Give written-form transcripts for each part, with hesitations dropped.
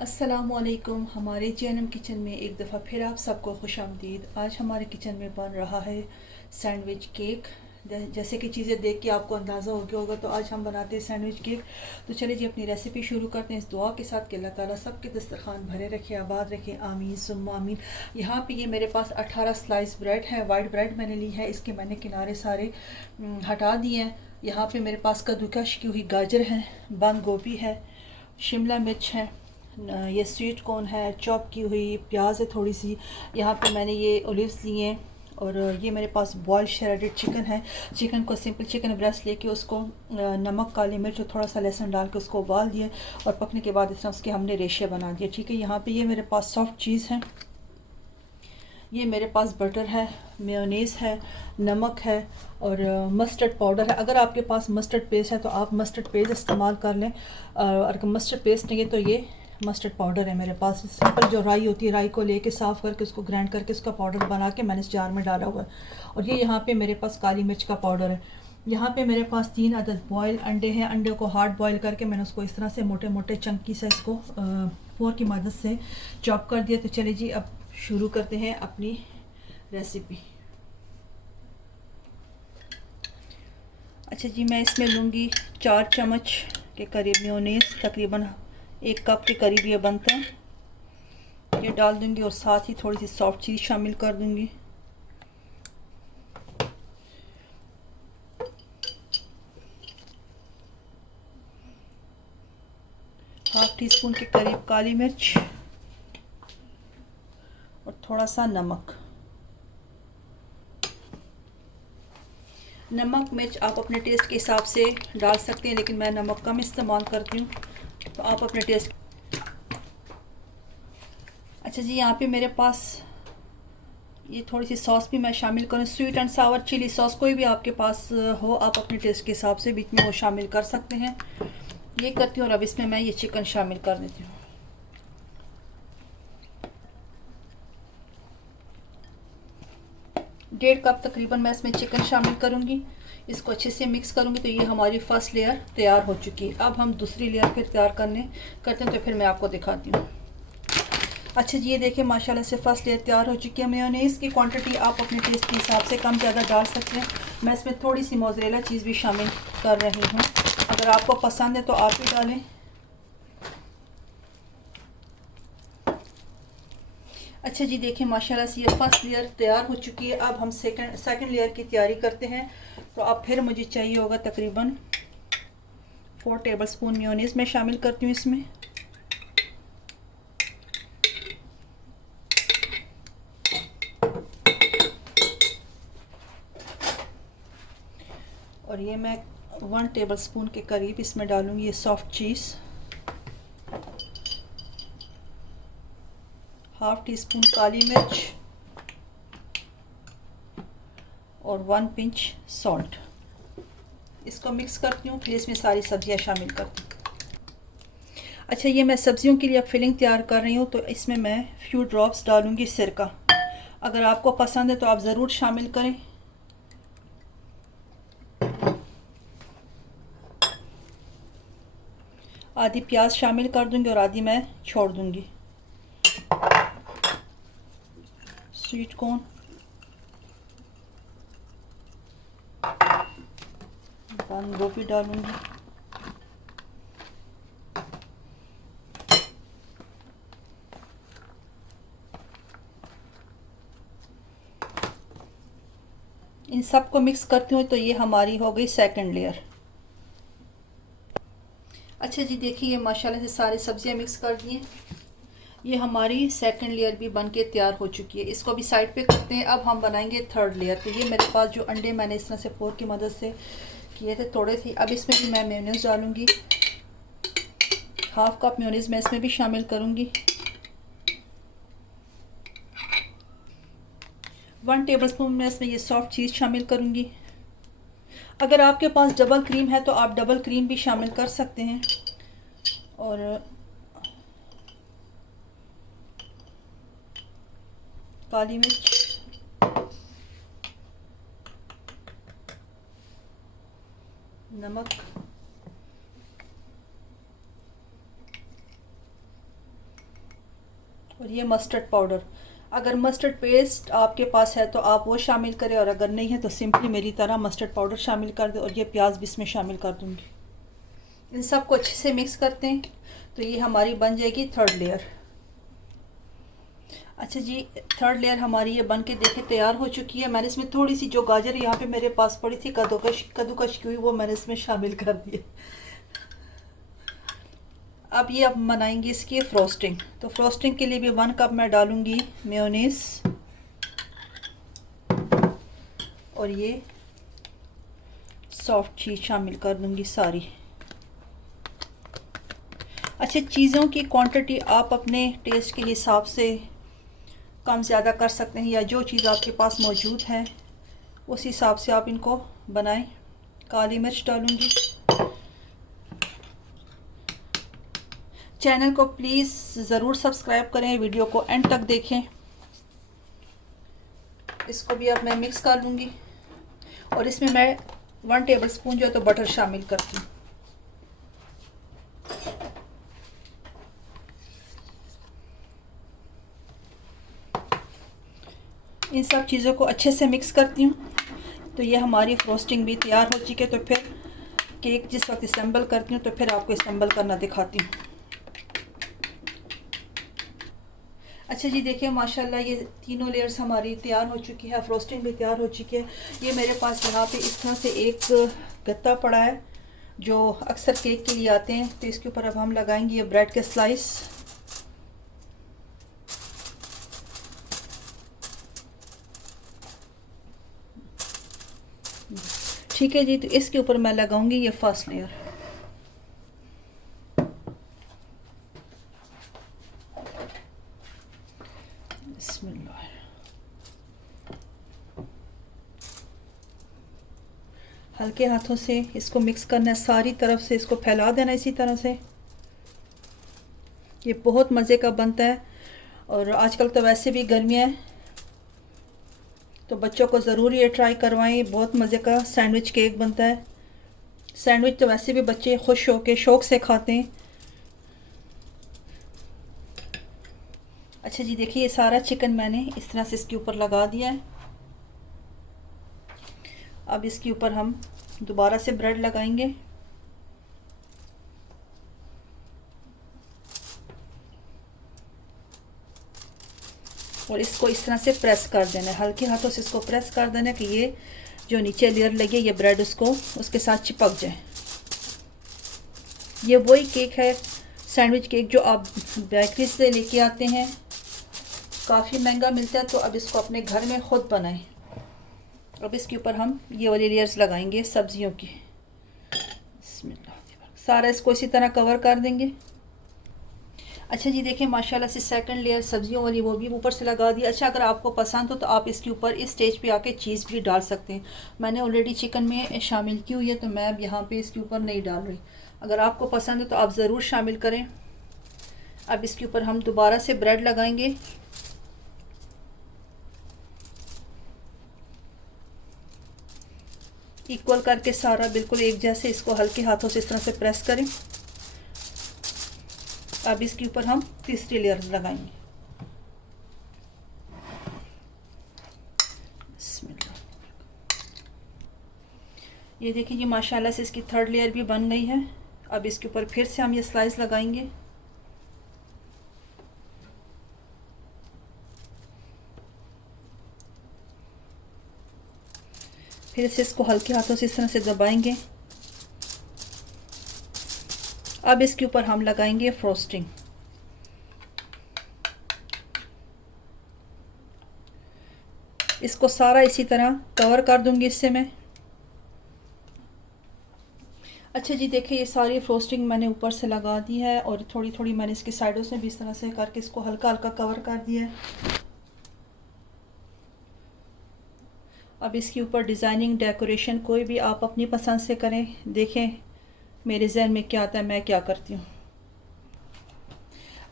अस्सलामुअलैकुम। हमारे JNM kitchen में एक दफ़ा फिर आप सबको खुशामदीद। आज हमारे किचन में बन रहा है सैंडविच केक। जैसे कि चीज़ें देख के आपको अंदाज़ा हो गया होगा, तो आज हम बनाते हैं सैंडविच केक। तो चलिए जी अपनी रेसिपी शुरू करते हैं इस दुआ के साथ कि अल्लाह ताला सबके दस्तरखान भरे रखे, आबाद रखे, आमीन सुम्मा आमीन। यहाँ पे ये मेरे पास 18 स्लाइस ब्रेड है, वाइट ब्रेड मैंने ली है। इसके मैंने किनारे सारे हटा दिए हैं। यहाँ पे मेरे पास कद्दूकश की हुई गाजर है, बंद गोभी है, शिमला मिर्च है, ये स्वीट कॉर्न है, चॉप की हुई प्याज है थोड़ी सी। यहाँ पे मैंने ये ओलिव्स लिए हैं और ये मेरे पास बॉयल श्रेडेड चिकन है। चिकन को सिंपल चिकन ब्रेस्ट लेके उसको नमक, काली मिर्च और थोड़ा सा लहसुन डाल के उसको उबाल दिए और पकने के बाद इस तरह उसके हमने रेशे बना दिए। ठीक है, यहाँ पे ये मेरे पास सॉफ्ट चीज़ है, ये मेरे पास बटर है, मेयोनीज़ है, नमक है और मस्टर्ड पाउडर है। अगर आपके पास मस्टर्ड पेस्ट है तो आप मस्टर्ड पेस्ट इस्तेमाल कर लें, और अगर मस्टर्ड पेस्ट नहीं है तो ये मस्टर्ड पाउडर है मेरे पास। सिंपल जो राई होती है, राई को लेके साफ़ करके उसको ग्राइंड करके उसका पाउडर बना के मैंने इस जार में डाला हुआ है। और ये यहाँ पे मेरे पास काली मिर्च का पाउडर है। यहाँ पे मेरे पास 3 अदद बॉयल अंडे हैं। अंडे को हार्ड बॉयल करके मैंने उसको इस तरह से मोटे मोटे चंकी से इसको फोर्क की मदद से चॉप कर दिया। तो चलिए जी अब शुरू करते हैं अपनी रेसिपी। अच्छा जी, मैं इसमें लूँगी 4 चम्मच के करीब मेयोनीज़, तकरीबन 1 कप के करीब ये बनता है। ये डाल दूँगी और साथ ही थोड़ी सी सॉफ्ट चीज़ शामिल कर दूँगी। हाफ टी स्पून के करीब काली मिर्च और थोड़ा सा नमक। नमक मिर्च आप अपने टेस्ट के हिसाब से डाल सकते हैं, लेकिन मैं नमक कम इस्तेमाल करती हूँ, तो आप अपने टेस्ट। अच्छा जी, यहाँ पे मेरे पास ये थोड़ी सी सॉस भी मैं शामिल करूँ, sweet and sour chilli sauce, कोई भी आपके पास हो आप अपने टेस्ट के हिसाब से बीच में वो शामिल कर सकते हैं। ये करती हूँ और अब इसमें मैं ये चिकन शामिल कर देती हूँ। डेढ़ कप तकरीबन मैं इसमें चिकन शामिल करूँगी। इसको अच्छे से मिक्स करूँगी। तो ये हमारी फर्स्ट लेयर तैयार हो चुकी है। अब हम दूसरी लेयर फिर तैयार करते हैं, तो फिर मैं आपको दिखाती हूँ। अच्छा जी, ये देखिए माशाल्लाह से फर्स्ट लेयर तैयार हो चुकी है। मेयोनीज़ की क्वांटिटी आप अपने टेस्ट के हिसाब से कम ज़्यादा डाल सकते हैं। मैं इसमें थोड़ी सी मोज़रेला चीज़ भी शामिल कर रही हूँ, अगर आपको पसंद है तो आप भी डालें। अच्छा जी, देखिए माशाल्लाह से ये फर्स्ट लेयर तैयार हो चुकी है। अब हम सेकंड लेयर की तैयारी करते हैं। तो अब फिर मुझे चाहिए होगा तकरीबन 4 टेबलस्पून मेयोनीज़ मैं शामिल करती हूँ इसमें। और ये मैं 1 टेबलस्पून के करीब इसमें डालूँगी ये सॉफ्ट चीज़, हाफ टी स्पून काली मिर्च और 1 पिंच सॉल्ट। इसको मिक्स करती हूँ, फिर इसमें सारी सब्जियाँ शामिल करती हूँ। अच्छा, ये मैं सब्जियों के लिए अब फिलिंग तैयार कर रही हूँ, तो इसमें मैं फ्यू ड्रॉप्स डालूँगी सिरका। अगर आपको पसंद है तो आप ज़रूर शामिल करें। आधी प्याज शामिल कर दूँगी और आधी मैं छोड़ दूँगी। स्वीट कॉर्न, बंद गोभी डालूँगी, इन सबको मिक्स करती हूँ। तो ये हमारी हो गई सेकंड लेयर। अच्छा जी, देखिए माशाल्लाह से सारी सब्जियां मिक्स कर दी हैं। ये हमारी सेकंड लेयर भी बन के तैयार हो चुकी है। इसको भी साइड पे करते हैं। अब हम बनाएंगे थर्ड लेयर। तो ये मेरे पास जो अंडे मैंने इस तरह से फोर्क की मदद से किए थे थोड़े थे। अब इसमें भी मैं मेयोनीज़ डालूँगी, हाफ कप मेयोनीज़ मैं इसमें भी शामिल करूँगी। 1 टेबलस्पून मैं इसमें ये सॉफ्ट चीज़ शामिल करूँगी। अगर आपके पास डबल क्रीम है तो आप डबल क्रीम भी शामिल कर सकते हैं। और काली मिर्च, नमक, और ये मस्टर्ड पाउडर, अगर मस्टर्ड पेस्ट आपके पास है तो आप वो शामिल करें, और अगर नहीं है तो सिंपली मेरी तरह मस्टर्ड पाउडर शामिल कर दें। और ये प्याज भी इसमें शामिल कर दूँगी। इन सब को अच्छे से मिक्स करते हैं तो ये हमारी बन जाएगी थर्ड लेयर। अच्छा जी, थर्ड लेयर हमारी ये बन के देखे तैयार हो चुकी है। मैंने इसमें थोड़ी सी जो गाजर यहाँ पे मेरे पास पड़ी थी कद्दूकश की हुई, वो मैंने इसमें शामिल कर दिए। अब ये अब बनाएंगे इसकी फ्रोस्टिंग। तो फ्रोस्टिंग के लिए भी 1 कप मैं डालूंगी मेयोनीज, और ये सॉफ्ट चीज़ शामिल कर दूंगी सारी। अच्छा, चीज़ों की क्वांटिटी आप अपने टेस्ट के हिसाब से कम ज़्यादा कर सकते हैं, या जो चीज़ आपके पास मौजूद है उस हिसाब से आप इनको बनाएं। काली मिर्च डालूंगी। चैनल को प्लीज़ ज़रूर सब्सक्राइब करें, वीडियो को एंड तक देखें। इसको भी अब मैं मिक्स कर लूँगी, और इसमें मैं 1 टेबलस्पून जो है तो बटर शामिल करती हूँ। इन सब चीज़ों को अच्छे से मिक्स करती हूँ। तो ये हमारी फ्रोस्टिंग भी तैयार हो चुकी है। तो फिर केक जिस वक्त असेंबल करती हूँ तो फिर आपको असेंबल करना दिखाती हूँ। अच्छा जी, देखिए माशाल्लाह ये तीनों लेयर्स हमारी तैयार हो चुकी है, फ्रोस्टिंग भी तैयार हो चुकी है। ये मेरे पास यहाँ पे इस तरह से एक गत्ता पड़ा है जो अक्सर केक के लिए आते हैं। तो इसके ऊपर अब हम लगाएंगे ये ब्रेड के स्लाइस। ठीक है जी, तो इसके ऊपर मैं लगाऊंगी ये फर्स्ट लेयर। बिस्मिल्लाह। हल्के हाथों से इसको मिक्स करना है, सारी तरफ से इसको फैला देना इसी तरह से। ये बहुत मज़े का बनता है, और आजकल तो वैसे भी गर्मियाँ हैं तो बच्चों को ज़रूर ये ट्राई करवाएं। बहुत मज़े का सैंडविच केक बनता है। सैंडविच तो वैसे भी बच्चे खुश होके शौक़ से खाते हैं। अच्छा जी, देखिए ये सारा चिकन मैंने इस तरह से इसके ऊपर लगा दिया है। अब इसके ऊपर हम दोबारा से ब्रेड लगाएंगे, और इसको इस तरह से प्रेस कर देना है, हल्के हाथों से इसको प्रेस कर देना है कि ये जो नीचे लेयर लगी है ये ब्रेड उसको उसके साथ चिपक जाए। ये वही केक है, सैंडविच केक, जो आप बेकरी से लेके आते हैं, काफ़ी महंगा मिलता है। तो अब इसको अपने घर में ख़ुद बनाएं। अब इसके ऊपर हम ये वाली लेयर्स लगाएंगे सब्जियों की। सारा इसको इसी तरह कवर कर देंगे। अच्छा जी, देखिए माशाल्लाह से सेकंड लेयर सब्जियों वाली वो भी ऊपर से लगा दी। अच्छा, अगर आपको पसंद हो तो आप इसके ऊपर इस स्टेज पे आके चीज़ भी डाल सकते हैं। मैंने ऑलरेडी चिकन में शामिल की हुई है तो मैं अब यहाँ पे इसके ऊपर नहीं डाल रही। अगर आपको पसंद है तो आप ज़रूर शामिल करें। अब इसके ऊपर हम दोबारा से ब्रेड लगाएंगे। इक्वल करके सारा बिल्कुल एक जैसे इसको हल्के हाथों से इस तरह से प्रेस करें। अब इसके ऊपर हम तीसरी लेयर लगाएंगे। ये देखिए ये माशाल्लाह से इसकी थर्ड लेयर भी बन गई है। अब इसके ऊपर फिर से हम ये स्लाइस लगाएंगे। फिर से इसको हल्के हाथों से इस तरह से दबाएंगे। अब इसके ऊपर हम लगाएंगे फ्रोस्टिंग। इसको सारा इसी तरह कवर कर दूंगी इससे मैं। अच्छा जी, देखिए ये सारी फ्रोस्टिंग मैंने ऊपर से लगा दी है, और थोड़ी थोड़ी मैंने इसकी साइडों से भी इस तरह से करके इसको हल्का हल्का कवर कर दिया है। अब इसके ऊपर डिज़ाइनिंग डेकोरेशन कोई भी आप अपनी पसंद से करें। देखें मेरे जहन में क्या आता है, मैं क्या करती हूँ।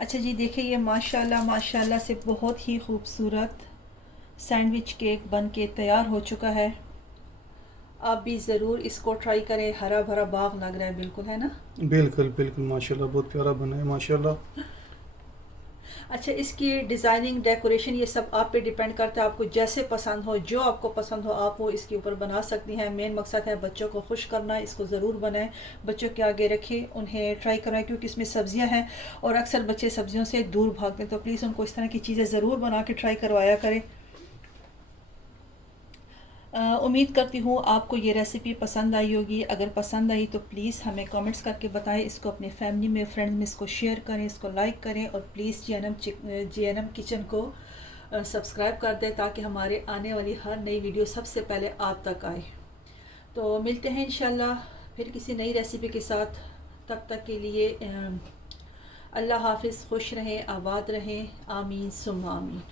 अच्छा जी, देखिए ये माशाल्लाह माशाल्लाह से बहुत ही खूबसूरत सैंडविच केक बन के तैयार हो चुका है। आप भी ज़रूर इसको ट्राई करें। हरा भरा बाग लग रहा है बिल्कुल, है ना? बिल्कुल बिल्कुल, माशाल्लाह बहुत प्यारा बना है माशाल्लाह। अच्छा, इसकी डिज़ाइनिंग, डेकोरेशन ये सब आप पे डिपेंड करता है। आपको जैसे पसंद हो, जो आपको पसंद हो, आप वो इसके ऊपर बना सकती हैं। मेन मकसद है बच्चों को खुश करना। इसको ज़रूर बनाएं, बच्चों के आगे रखें, उन्हें ट्राई कराएं, क्योंकि इसमें सब्जियां हैं और अक्सर बच्चे सब्जियों से दूर भागते हैं। तो प्लीज़ उनको इस तरह की चीज़ें ज़रूर बना के ट्राई करवाया करें। उम्मीद करती हूँ आपको ये रेसिपी पसंद आई होगी। अगर पसंद आई तो प्लीज़ हमें कमेंट्स करके बताएं। इसको अपनी फैमिली में, फ्रेंड्स में इसको शेयर करें, इसको लाइक करें और प्लीज़ JNM किचन को सब्सक्राइब कर दें, ताकि हमारे आने वाली हर नई वीडियो सबसे पहले आप तक आए। तो मिलते हैं इंशाल्लाह फिर किसी नई रेसिपी के साथ। तब तक के लिए अल्लाह हाफिज़। खुश रहें, आबाद रहें। आमीन सुम्मा आमीन।